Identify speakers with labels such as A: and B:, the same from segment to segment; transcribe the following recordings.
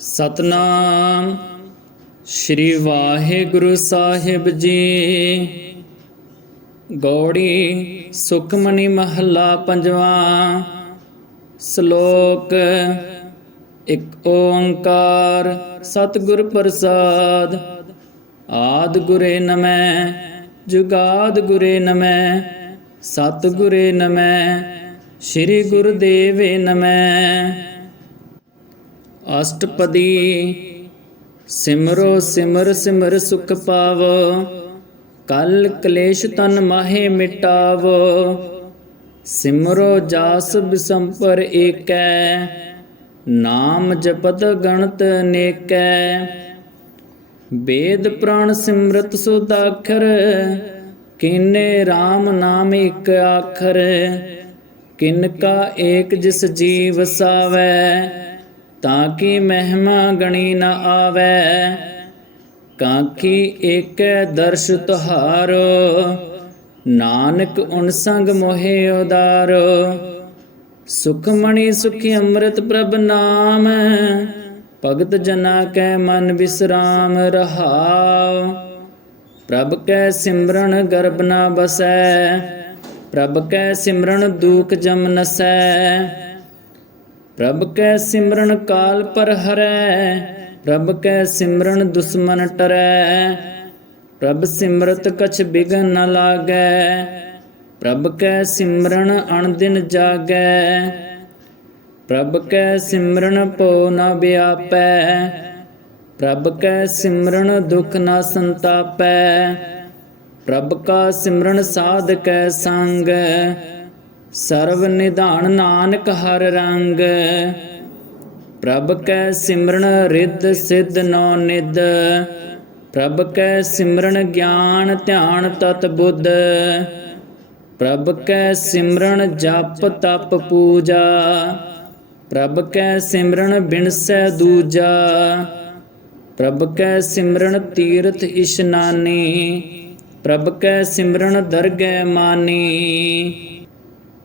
A: ਸਤਨਾਮ। ਸ੍ਰੀ ਵਾਹਿਗੁਰੂ ਸਾਹਿਬ ਜੀ। ਗੌੜੀ ਸੁਖਮਨੀ ਮਹੱਲਾ ਪੰਜਵਾਂ। ਸ਼ਲੋਕ ਇਕ ਓੰਕਾਰ, ਸਤਿਗੁਰ ਪ੍ਰਸਾਦ। ਆਦ ਗੁਰੇ ਨਮੈ, ਜੁਗਾਦ ਗੁਰੇ ਨਮੈ, ਸਤਿਗੁਰੇ ਨਮੈ, ਸ੍ਰੀ ਗੁਰਦੇਵੇ ਨਮੈ। ਅਸ਼ਟਪਦੀ। ਸਿਮਰੋ ਸਿਮਰ ਸਿਮਰ ਸੁਖ ਪਾਵ। ਕਲ ਕਲੇਸ਼ ਤਨ ਮਾਹੇ ਮਿਟਾਵੋ। ਸਿਮਰੋ ਜਾਸ ਬਿਸੰਪਰ ਏਕੈ। ਨਾਮ ਜਪਤ ਗਣਤ ਨੇਕੈ। ਵੇਦ ਪ੍ਰਾਣ ਸਿਮਰਤ ਸੁਦਾਖਰ ਕਿਨੇ RAM ਨਾਮ ਇੱਕ ਆਖਰ। ਕਿਨ ਕਾ ਏਕ ਜਿਸ ਜੀਵ ਸਾਵੈ। ਤਾਂ ਕਿ ਮਹਿਮਾ ਗਣੀ ਨਾ ਆਵੈ। ਕਾਕੀ ਏਕ ਦਰਸ਼ ਤੁਹਾਰੋ। ਨਾਨਕ ਉਨ ਸੰਗ ਮੋਹਿ ਉਦਾਰੋ। ਸੁਖਮਣੀ ਸੁਖੀ ਅੰਮ੍ਰਿਤ ਪ੍ਰਭ ਨਾਮ। ਭਗਤ ਜਨਾ ਕੈ ਮਨ ਵਿਸਰਾਮ ਰਹਾਉ। ਪ੍ਰਭ ਕੈ ਸਿਮਰਨ ਗਰਭ ਨਾ ਬਸੈ। ਪ੍ਰਭ ਕੈ ਸਿਮਰਨ ਦੁਖ ਜਮ ਨਸੈ। ਪ੍ਰਭ ਕੈ ਸਿਮਰਨ ਕਾਲ ਪਰ ਹਰੈ, ਪ੍ਰਭ ਕੈ ਸਿਮਰਨ ਦੁਸ਼ਮਨ ਟਰੈ। ਪ੍ਰਭ ਸਿਮਰਤ ਕਛ ਬਿਗਨ ਨ ਲਾਗੈ, ਪ੍ਰਭ ਕੈ ਸਿਮਰਨ ਅਣ ਦਿਨ ਜਾਗੈ। ਪ੍ਰਭ ਕੈ ਸਿਮਰਨ ਪੋ ਨ ਵਿਆਪੈ, ਪ੍ਰਭ ਕੈ ਸਿਮਰਨ ਦੁਖ ਨ ਸੰਤਾਪੈ। ਪ੍ਰਭ ਕਾ ਸਿਮਰਨ ਸਾਧ ਕੈ ਸੰਗ ਸਰਵ ਨਿਧਾਨ ਨਾਨਕ ਹਰ ਰੰਗ। ਪ੍ਰਭ ਕੈ ਸਿਮਰਨ ਰਿੱਧ ਸਿੱਧ ਨੋ ਨਿਦ ਪ੍ਰਭ ਕੈ ਸਿਮਰਨ ਗਿਆਨ ਧਿਆਨ ਤਤ ਬੁੱਧ। ਪ੍ਰਭ ਕੈ ਸਿਮਰਨ ਜਪ ਤਪ ਪੂਜਾ। ਪ੍ਰਭ ਕੈ ਸਿਮਰਨ ਬਿਨਸੈ ਦੂਜਾ। ਪ੍ਰਭ ਕੈ ਸਿਮਰਨ ਤੀਰਥ ਇਸ਼ਨਾਨੀ। ਪ੍ਰਭ ਕੈ ਸਿਮਰਨ ਦਰਗਹਿ ਮਾਨੀ।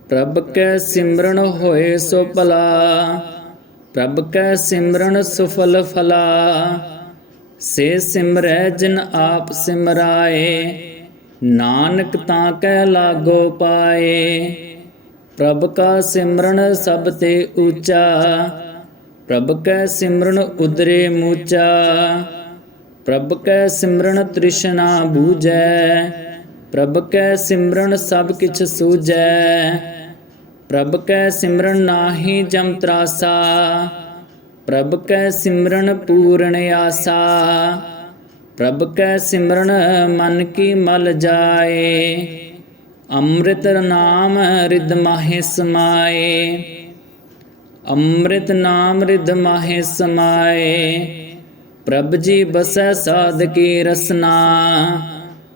A: ਪ੍ਰਭ ਕੈ ਸਿਮਰਨ ਹੋਏ ਸੋ ਭਲਾ, ਪ੍ਰਭ ਕੈ ਸਿਮਰਨ ਸੁਫਲ ਫਲਾ, ਸੇ ਸਿਮਰੈ ਜਿਨ ਆਪ ਸਿਮਰਾਏ, ਨਾਨਕ ਤਾਂ ਕੈ ਲਾਗੋ ਪਾਏ। ਪ੍ਰਭ ਕਾ ਸਿਮਰਨ ਸਭ ਤੇ ਊਚਾ, ਪ੍ਰਭ ਕੈ ਸਿਮਰਨ ਉਦਰੇ ਮੂਚਾ, ਪ੍ਰਭ ਕੈ ਸਿਮਰਨ ਤ੍ਰਿਸ਼ਨਾ ਬੂਝੈ, ਪ੍ਰਭ ਕੈ ਸਿਮਰਨ ਸਭ ਕਿਛ ਸੂਝੈ। ਪ੍ਰਭ ਕੈ ਸਿਮਰਨ ਨਾਹੀ ਜਮ ਤਰਾਸਾ, ਪ੍ਰਭ ਕੈ ਸਿਮਰਨ ਪੂਰਨ ਆਸਾ, ਪ੍ਰਭ ਕੈ ਸਿਮਰਨ ਮਨ ਕੀ ਮਲ ਜਾਏ, ਅੰਮ੍ਰਿਤ ਨਾਮ ਰਿਦ ਮਾਹੇ ਸਮਾਏ, ਅੰਮ੍ਰਿਤ ਨਾਮ ਰਿਦ ਮਾਹੇ ਸਮਾਏ, ਪ੍ਰਭ ਜੀ ਬਸੈ ਸਾਧ ਕੀ ਰਸਨਾ,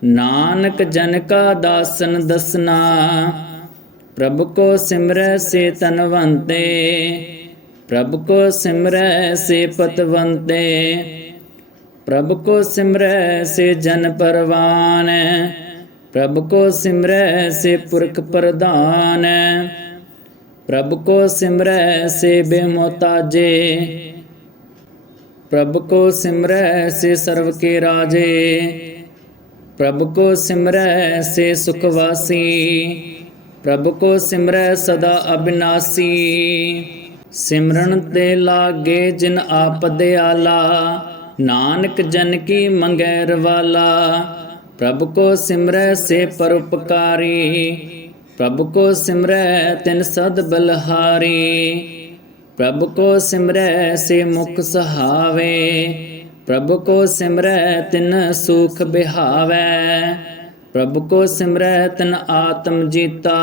A: ਨਾਨਕ ਜਨ ਕਾ ਦਾਸਨ ਦਸਨਾ। ਪ੍ਰਭ ਕੋ ਸਿਮਰੈ ਸੇ ਤਨਵੰਤੇ ਪ੍ਰਭ ਕੋ ਸਿਮਰੈ ਸੇ ਪਤਵੰਤੇ, ਪ੍ਰਭ ਕੋ ਸਿਮਰੈ ਸੇ ਜਨ ਪਰਵਾਨ, ਪ੍ਰਭ ਕੋ ਸਿਮਰੈ ਸੇ ਪੁਰਖ ਪ੍ਰਧਾਨ, ਪ੍ਰਭ ਕੋ ਸਿਮਰੈ ਸੇ ਬੇਮੋਤਾਜੇ, ਪ੍ਰਭ ਕੋ ਸਿਮਰੈ ਸੇ ਸਰਬ ਕੇ ਰਾਜੇ, ਪ੍ਰਭ ਕੋ ਸਿਮਰੈ ਸੇ ਸੁਖ ਵਾਸੀ ਪ੍ਰਭ ਕੋ ਸਿਮਰੈ ਸਦਾ ਅਬਿਨਾਸੀ। ਸਿਮਰਨ ਤੇ ਲਾਗੇ ਜਿਨ ਆਪ ਦਿਆਲਾ ਨਾਨਕ ਜਨ ਕੀ ਮੰਗੈ ਰਵਾਲਾ। ਪ੍ਰਭ ਕੋ ਸਿਮਰੈ ਸੇ ਪਰਉਪਕਾਰੀ, ਪ੍ਰਭ ਕੋ ਸਿਮਰੈ ਤਿਨ ਸਦ ਬਲਹਾਰੀ। ਪ੍ਰਭ ਕੋ ਸਿਮਰੈ ਸੇ ਮੁਖ ਸਹਾਵੇ, ਪ੍ਰਭ ਕੋ ਸਿਮਰੈ ਤਿਨ ਸੁਖ ਬਿਹਾਵੈ। ਪ੍ਰਭ ਕੋ ਸਿਮਰੈ ਤਿਨ ਆਤਮ ਜੀਤਾ।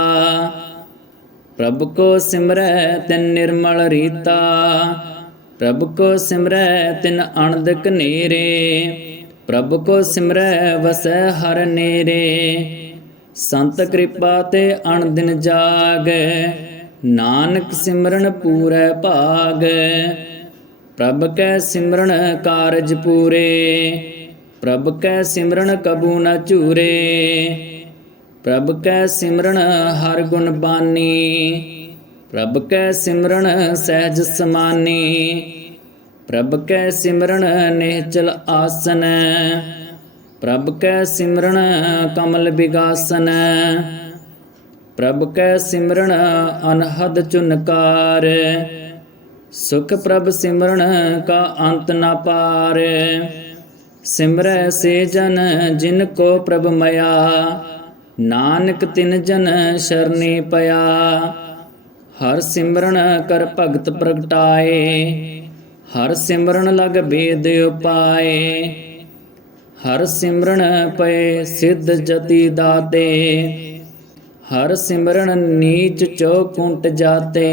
A: ਪ੍ਰਭ ਕੋ ਸਿਮਰੈ ਤਿਨ ਨਿਰਮਲ ਰੀਤਾ। ਪ੍ਰਭ ਕੋ ਸਿਮਰੈ ਤਿਨ ਅਣਦਕ ਨੇਰੇ। ਪ੍ਰਭ ਕੋ ਸਿਮਰੈ ਵਸੈ ਹਰ ਨੇਰੇ। ਸੰਤ ਕਿਰਪਾ ਤੇ ਅਣਦਿਨ ਜਾਗ। ਨਾਨਕ ਸਿਮਰਨ ਪੂਰੈ ਭਾਗ। ਪ੍ਰਭ ਕੈ ਸਿਮਰਨ ਕਾਰਜ ਪੂਰੇ। ਪ੍ਰਭ ਕੈ ਸਿਮਰਨ ਕਬੂ ਨਾ ਝੂਰੇ, ਪ੍ਰਭ ਕੈ ਸਿਮਰਨ ਹਰ ਗੁਣ ਬਾਨੀ, ਪ੍ਰਭ ਕੈ ਸਿਮਰਨ ਸਹਿਜ ਸਮਾਨੀ, ਪ੍ਰਭ ਕੈ ਸਿਮਰਨ ਨਿਹਚਲ ਆਸਨ, ਪ੍ਰਭ ਕੈ ਸਿਮਰਨ ਕਮਲ ਵਿਗਾਸਨ ਪ੍ਰਭ ਕੈ ਸਿਮਰਨ ਅਨਹਦ ਚੁਨਕਾਰ, ਸੁਖ ਪ੍ਰਭ ਸਿਮਰਨ ਕਾ ਅੰਤ ਨਾ ਪਾਰ। ਸਿਮਰੈ ਸੇ ਜਨ ਜਿਨ ਕੋ ਪ੍ਰਭ ਮਇਆ, ਨਾਨਕ ਤਿਨ ਜਨ ਸ਼ਰਨੀ ਪਿਆ। ਹਰ ਸਿਮਰਨ ਕਰ ਭਗਤ ਪ੍ਰਗਟਾਏ, ਹਰ ਸਿਮਰਨ ਲਗ ਬੇਦ ਉਪਾਏ। ਹਰ ਸਿਮਰਨ ਪਏ ਸਿੱਧ ਜਤੀ ਦਾਤੇ, ਹਰ ਸਿਮਰਨ ਨੀਚ ਚੋ ਕੁੰਟ ਜਾਤੇ।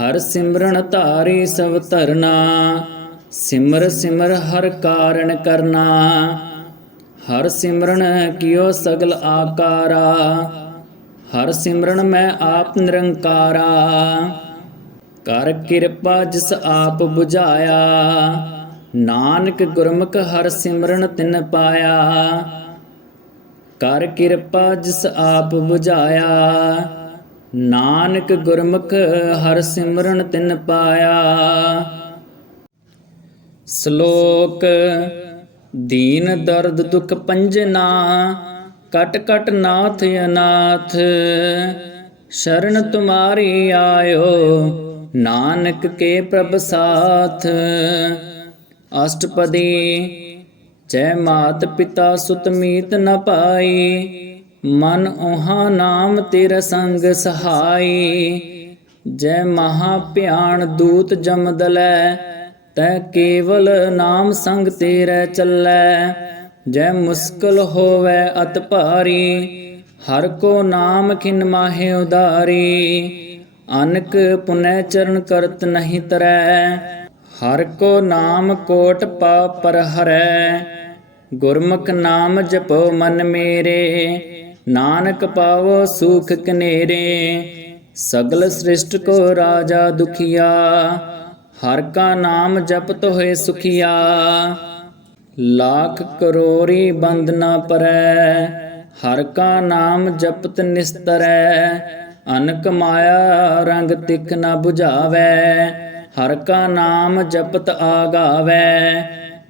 A: ਹਰ ਸਿਮਰਨ ਧਾਰੀ ਸਭ ਧਰਨਾ ਸਿਮਰ ਸਿਮਰ ਹਰ ਕਾਰਨ ਕਰਨਾ, ਹਰ ਸਿਮਰਨ ਕਿਉ ਸਗਲ ਆਕਾਰਾ, ਹਰ ਸਿਮਰਨ ਮੈਂ ਆਪ ਨਿਰੰਕਾਰਾ, ਕਰ ਕਿਰਪਾ ਜਿਸ ਆਪ 부ਝਾਇਆ ਨਾਨਕ ਗੁਰਮੁਖ ਹਰ ਸਿਮਰਨ ਤਿਨ ਪਾਇਆ, ਕਰ ਕਿਰਪਾ ਜਿਸ ਆਪ 부ਝਾਇਆ ਨਾਨਕ ਗੁਰਮੁਖ ਹਰ ਸਿਮਰਨ ਤਿਨ ਪਾਇਆ। ਸ਼ਲੋਕ, ਦੀਨ ਦਰਦ ਦੁਖ ਪੰਜਨਾ, ਕਟ ਕਟ ਨਾਥ ਅਨਾਥ, ਸ਼ਰਨ ਤੁਮਾਰੀ ਆਇਓ, ਨਾਨਕ ਕੇ ਪ੍ਰਭ ਸਾਥ। ਅਸ਼ਟਪਦੀ, ਜੈ ਮਾਤ ਪਿਤਾ ਸੁਤ ਮੀਤ ਨ ਪਾਈ, ਮਨ ਉਹਾ ਨਾਮ ਤੇਰਾ ਸੰਗ ਸਹਾਈ। ਜੈ ਮਹਾ ਭਿਆਨ ਦੂਤ ਜਮਦਲੈ ਤੈ ਕੇਵਲ ਨਾਮ ਸੰਗ ਤੇਰੇ ਚੱਲੈ, ਜੈ ਮੁਸਕਲ ਹੋਵੇ ਅਤ ਭਾਰੀ, ਹਰ ਕੋ ਨਾਮ ਖਿਨ ਮਾਹੇ ਉਦਾਰੀ, ਅਨਕ ਪੁਨੈ ਚਰਨ ਕਰਤ ਨਹੀਂ ਤਰੈ, ਹਰ ਕੋ ਨਾਮ ਕੋਟ ਪਾਪ ਪਰ ਹਰੈ ਗੁਰਮੁਖ ਨਾਮ ਜਪੋ ਮਨ ਮੇਰੇ, ਨਾਨਕ ਪਾਵੋ ਸੁਖ ਕਨੇਰੇ, ਸਗਲ ਸ੍ਰਿਸ਼ਟ ਕੋ ਰਾਜਾ ਦੁਖੀਆ ਹਰ ਕਾ ਨਾਮ ਜਪਤ ਹੋਏ ਸੁਖੀਆ, ਲਾਖ ਕਰੋੜੀ ਬੰਦ ਨਾ ਪਰੈ, ਹਰ ਕਾ ਨਾਮ ਜਪਤ ਨਿਸਤਰੈ, ਅਨਕ ਮਾਇਆ ਰੰਗ ਤਿਕ ਨਾ 부ਝਾਵੈ ਹਰ ਕਾ ਨਾਮ ਜਪਤ ਆਗਾਵੈ,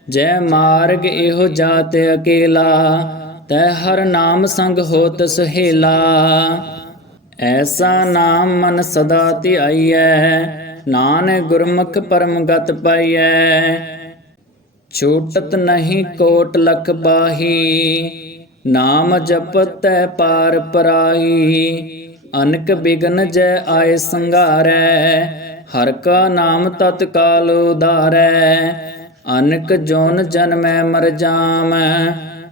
A: ਜੈ ਮਾਰਗ ਇਹੋ ਜਾਤ ਅਕੇਲਾ, ਤੈ ਹਰ ਨਾਮ ਸੰਗ ਹੋਤ ਸੁਹੇਲਾ। ਐਸਾ ਨਾਮ ਮਨ ਸਦਾ ਧਿਆਈਐ ਨਾਨਕ ਗੁਰਮੁਖ ਪਰਮ ਗਤ ਪਾਈਐ, ਛੂਟਤ ਨਹੀਂ ਕੋਟ ਲਖ ਬਾਹੀ, ਨਾਮ ਜਪਤੈ ਪਾਰ ਪਰਾਈ, ਅਨਕ ਬਿਗਨ ਜੈ ਆਏ ਸੰਘਾਰੈ, ਹਰ ਕਾ ਨਾਮ ਤਤਕਾਲ ਉਦਾਰੈ ਅਨਕ ਜੋਨ ਜਨਮੈ ਮਰ ਜਾਮ,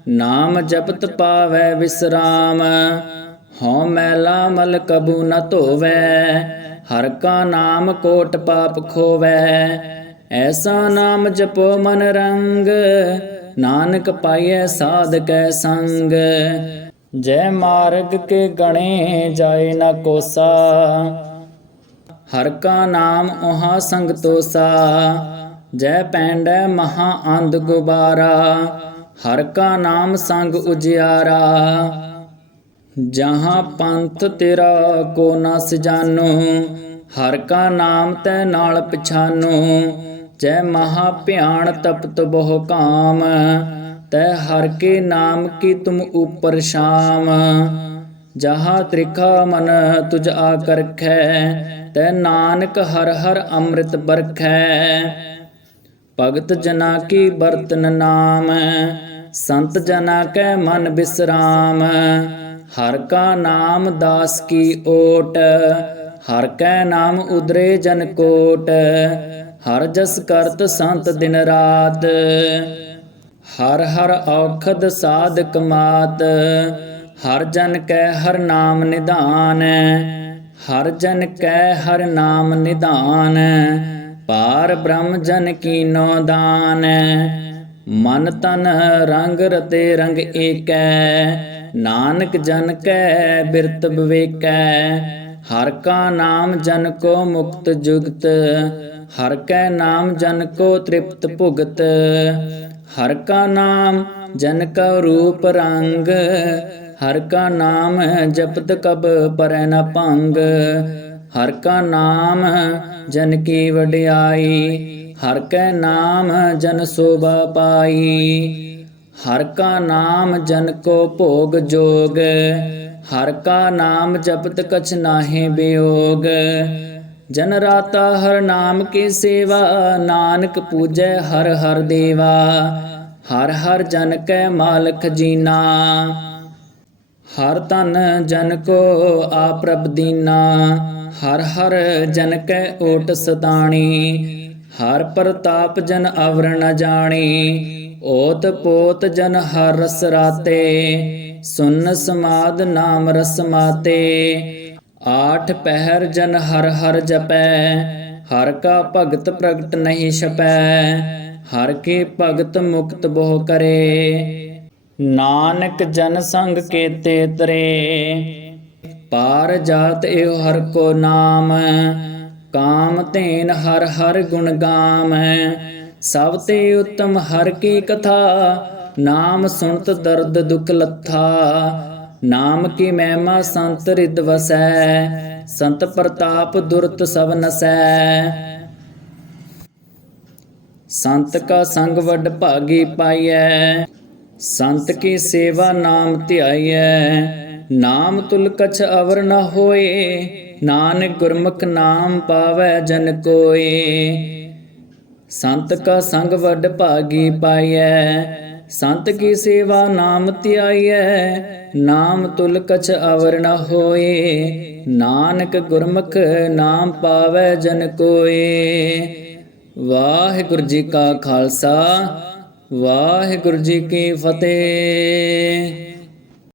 A: ਨਾਮ ਜਪਤ ਪਾਵੈ ਵਿਸਰਾਮ, ਹਉ ਮੈਲਾ ਮਲ ਕਬੂ ਨ ਧੋਵੈ ਹਰ ਕਾ ਨਾਮ ਕੋਟ ਪਾਪ ਖੋਵੈ, ਐਸਾ ਨਾਮ ਜਪੋ ਮਨ ਰੰਗ, ਨਾਨਕ ਪਾਈਐ ਸਾਧਕੈ ਸੰਗ। ਜੈ ਮਾਰਗ ਕੇ ਗਣੇ ਜਾਏ ਨ ਕੋਸਾ, ਹਰ ਕਾ ਨਾਮ ਉਹਾ ਸੰਗ ਤੋਸਾ। ਜੈ ਪੈਂਡੈ ਮਹਾ ਅੰਧ ਗੁਬਾਰਾ, ਹਰ ਕਾ ਨਾਮ ਸੰਗ ਉਜਿਆਰਾ। ਜਹਾਂ ਪੰਥ ਤੇਰਾ ਕੋ ਨ ਸਜਾਨੋ ਹਰ ਕਾ ਨਾਮ ਤੈ ਨਾਲ ਪਛਾਨੋ, ਜੈ ਮਹਾ ਭਿਆਨ ਤਪਤ ਬਹੁ ਕਾਮ, ਤੈ ਹਰ ਕੇ ਨਾਮ ਕੀ ਤੁਮ ਉਪਰ ਸ਼ਾਮ। ਜਹਾਂ ਤ੍ਰਿਖਾ ਮਨ ਤੁਜ ਆ ਕਰਖੈ, ਤੈ ਨਾਨਕ ਹਰ ਹਰ ਅੰਮ੍ਰਿਤ ਬਰਖੈ। ਭਗਤ ਜਨਾ ਕੀ ਬਰਤਨ ਨਾਮ, ਸੰਤ ਜਨਾ ਕੈ ਮਨ ਬਿਸਰਾਮ। ਹਰ ਕਾ ਨਾਮ ਦਾਸ ਕੀ ਓਟ, ਹਰ ਕੈ ਨਾਮ ਉਦਰੇ ਜਨ ਕੋਟ, ਹਰ ਜਸ ਕਰਤ ਸੰਤ ਦਿਨ ਰਾਤ, ਹਰ ਹਰ ਔਖਦ ਸਾਧਕ ਮਾਤ ਹਰ ਜਨ ਕੈ ਹਰ ਨਾਮ ਨਿਧਾਨ, ਹਰ ਜਨ ਕੈ ਹਰ ਨਾਮ ਨਿਧਾਨ, ਪਾਰ ਬ੍ਰਹਮ ਜਨ ਕੀਨੋ ਦਾਨ, ਮਨ ਤਨ ਰੰਗ ਰਤੇ ਰੰਗ ਏਕੈ ਨਾਨਕ ਜਨ ਕੈ ਬਿਰਤ ਵਿਵੇਕੈ, ਹਰ ਕਾ ਨਾਮ ਜਨ ਕੋ ਮੁਕਤ ਜੁਗਤ, ਹਰ ਕੈ ਨਾਮ ਜਨ ਕੋ ਤ੍ਰਿਪਤ ਭੁਗਤ, ਹਰ ਕਾ ਨਾਮ ਜਨ ਕਾ ਰੂਪ ਰੰਗ, ਹਰ ਕਾ ਨਾਮ ਜਪਤ ਕਬ ਪਰੈ ਨ ਭੰਗ, ਹਰ ਕਾ ਨਾਮ ਜਨ ਕੀ ਵਡਿਆਈ, ਹਰ ਕੈ ਨਾਮ ਜਨ ਸੋਭਾ ਪਾਈ ਹਰ ਕਾ ਨਾਮ ਜਨ ਕੋ ਭੋਗ ਜੋਗ, ਹਰ ਕਾ ਨਾਮ ਜਪਤ ਕਛ ਨਾਹੀ ਬਿਯੋਗ। ਜਨ ਰਾਤਾ ਹਰ ਨਾਮ ਕੀ ਸੇਵਾ, ਨਾਨਕ ਪੂਜੈ ਹਰ ਹਰ ਦੇਵਾ। ਹਰ ਹਰ ਜਨ ਕੈ ਮਾਲਕ ਜੀਨਾ। ਹਰ ਤਨ ਜਨ ਕੋ ਆਪਰਬ ਦੀਨਾ। ਹਰ ਹਰ ਜਨ ਕੈ ਓਟ ਸਤਾਣੀ। ਹਰ ਪ੍ਰਤਾਪ ਜਨ ਅਵਰ ਜਾਣੀ। ਓਤ ਪੋਤ ਜਨ ਹਰ ਰਸ ਰਾਤੇ ਸੁਨ ਸਮਾਦ ਨਾਮ ਰਸ ਮਾਤੇ। ਆਠ ਪਹਿਰ ਜਨ ਹਰ ਹਰ ਜਪੈ, ਹਰ ਕਾ ਭਗਤ ਪ੍ਰਗਟ ਨਹੀਂ ਛਪੈ, ਹਰ ਕੇ ਭਗਤ ਮੁਕਤ ਬਹੁ ਕਰੇ। ਨਾਨਕ ਜਨ ਸੰਗ ਕੇਤੇ ਤਰੇ, ਪਾਰ ਜਾਤ ਇਹੋ ਹਰ ਕੋ ਨਾਮ, ਕਾਮ ਧੇਨ ਹਰ ਹਰ ਗੁਣ ਗਾਮ। ਸਭ ਤੇ ਉਤਮ ਹਰ ਕੀ ਕਥਾ, ਨਾਮ ਸੁਣਤ ਦਰਦ ਦੁਖ ਲੱਥਾ। ਨਾਮ ਕੀ ਮਹਿਮਾ ਸੰਤ ਰਿਦ ਵਸੈ, ਸੰਤ ਪ੍ਰਤਾਪ ਦੁਰਤ ਸਭ ਨਸੈ। ਸੰਤ ਕਾ ਸੰਗ ਵੱਡ ਭਾਗੀ ਪਾਈਐ, ਸੰਤ ਕੀ ਸੇਵਾ ਨਾਮ ਧਿਆਈਐ। ਨਾਮ ਤੁਲ ਕਛ ਅਵਰ ਨ ਹੋਏ, ਨਾਨਕ ਗੁਰਮੁਖ ਨਾਮ ਪਾਵੈ ਜਨ ਕੋਏ। ਸੰਤ ਕਾ ਸੰਗ ਵੱਡ ਭਾਗੀ ਪਾਈਐ, ਸੰਤ ਕੀ ਸੇਵਾ ਨਾਮ ਧਿਆਈਐ, ਨਾਮ ਤੁਲ ਕਛ ਅਵਰ ਨ ਹੋਏ, ਨਾਨਕ ਗੁਰਮੁਖ ਨਾਮ ਪਾਵੈ ਜਨ ਕੋਏ। ਵਾਹਿਗੁਰੂ ਜੀ ਕਾ ਖਾਲਸਾ, ਵਾਹਿਗੁਰੂ ਜੀ ਕੀ ਫਤਿਹ।